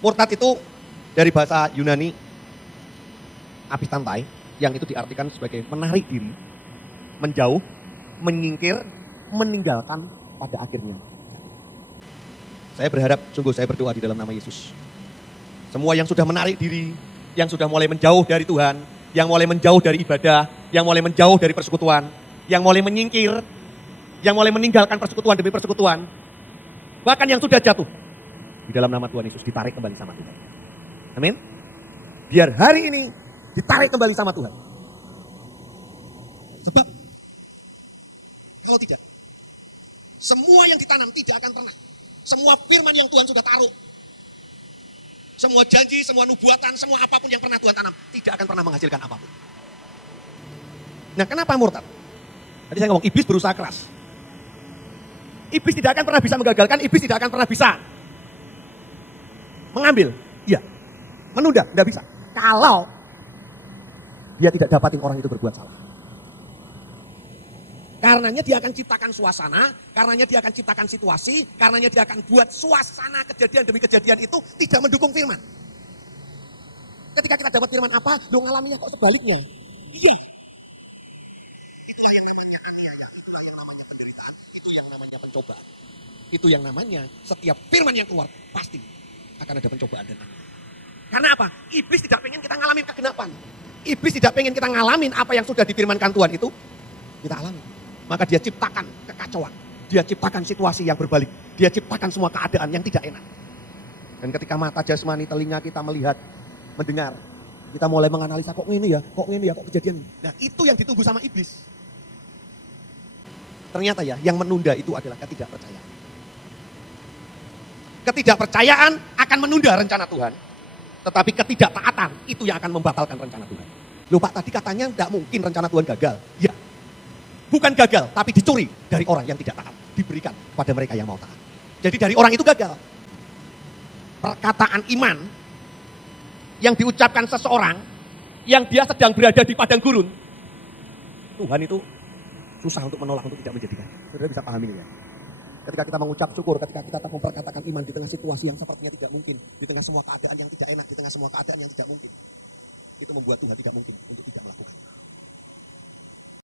Murtad itu dari bahasa Yunani apistantai, yang itu diartikan sebagai menarik diri, menjauh, menyingkir, meninggalkan pada akhirnya. Saya berharap, sungguh saya berdoa di dalam nama Yesus. Semua yang sudah menarik diri, yang sudah mulai menjauh dari Tuhan, yang mulai menjauh dari ibadah, yang mulai menjauh dari persekutuan, yang mulai menyingkir, yang mulai meninggalkan persekutuan demi persekutuan, bahkan yang sudah jatuh, di dalam nama Tuhan Yesus ditarik kembali sama Tuhan. Amin. Biar hari ini ditarik kembali sama Tuhan. Sebab kalau tidak, semua yang ditanam tidak akan pernah. Semua firman yang Tuhan sudah taruh, semua janji, semua nubuatan, semua apapun yang pernah Tuhan tanam, tidak akan pernah menghasilkan apapun. Nah, kenapa murtad? Tadi saya ngomong, iblis berusaha keras. Iblis tidak akan pernah bisa menggagalkan, iblis tidak akan pernah bisa mengambil. Iya. Menunda, tidak bisa. Kalau dia tidak dapatin orang itu berbuat salah. Karenanya dia akan ciptakan suasana, karenanya dia akan ciptakan situasi, karenanya dia akan buat suasana kejadian demi kejadian itu tidak mendukung firman. Ketika kita dapat firman apa, lo ngalaminya kok sebaliknya. Iya. Itulah yang namanya aniaya, itulah yang namanya penderitaan, itu yang namanya pencobaan. Itu yang namanya setiap firman yang keluar pasti akan ada pencobaan dan aniaya. Karena apa? Iblis tidak pengen kita ngalamin kegenapan. Iblis tidak pengen kita ngalamin apa yang sudah difirmankan Tuhan itu kita alami. Maka dia ciptakan kekacauan. Dia ciptakan situasi yang berbalik. Dia ciptakan semua keadaan yang tidak enak. Dan ketika mata jasmani, telinga kita melihat, mendengar, kita mulai menganalisa, kok ini ya, kok kejadian. Nah, itu yang ditunggu sama iblis. Ternyata ya, yang menunda itu adalah ketidakpercayaan. Ketidakpercayaan akan menunda rencana Tuhan. Tetapi ketidaktaatan itu yang akan membatalkan rencana Tuhan. Loh Pak, tadi katanya tidak mungkin rencana Tuhan gagal. Ya, bukan gagal, tapi dicuri dari orang yang tidak taat. Diberikan pada mereka yang mau taat. Jadi dari orang itu gagal. Perkataan iman yang diucapkan seseorang yang dia sedang berada di padang gurun. Tuhan itu susah untuk menolak, untuk tidak menjadikan. Saudara bisa pahami ini ya. Ketika kita mengucap syukur, ketika kita memperkatakan iman di tengah situasi yang sepertinya tidak mungkin, di tengah semua keadaan yang tidak enak, di tengah semua keadaan yang tidak mungkin, itu membuat Tuhan tidak mungkin untuk tidak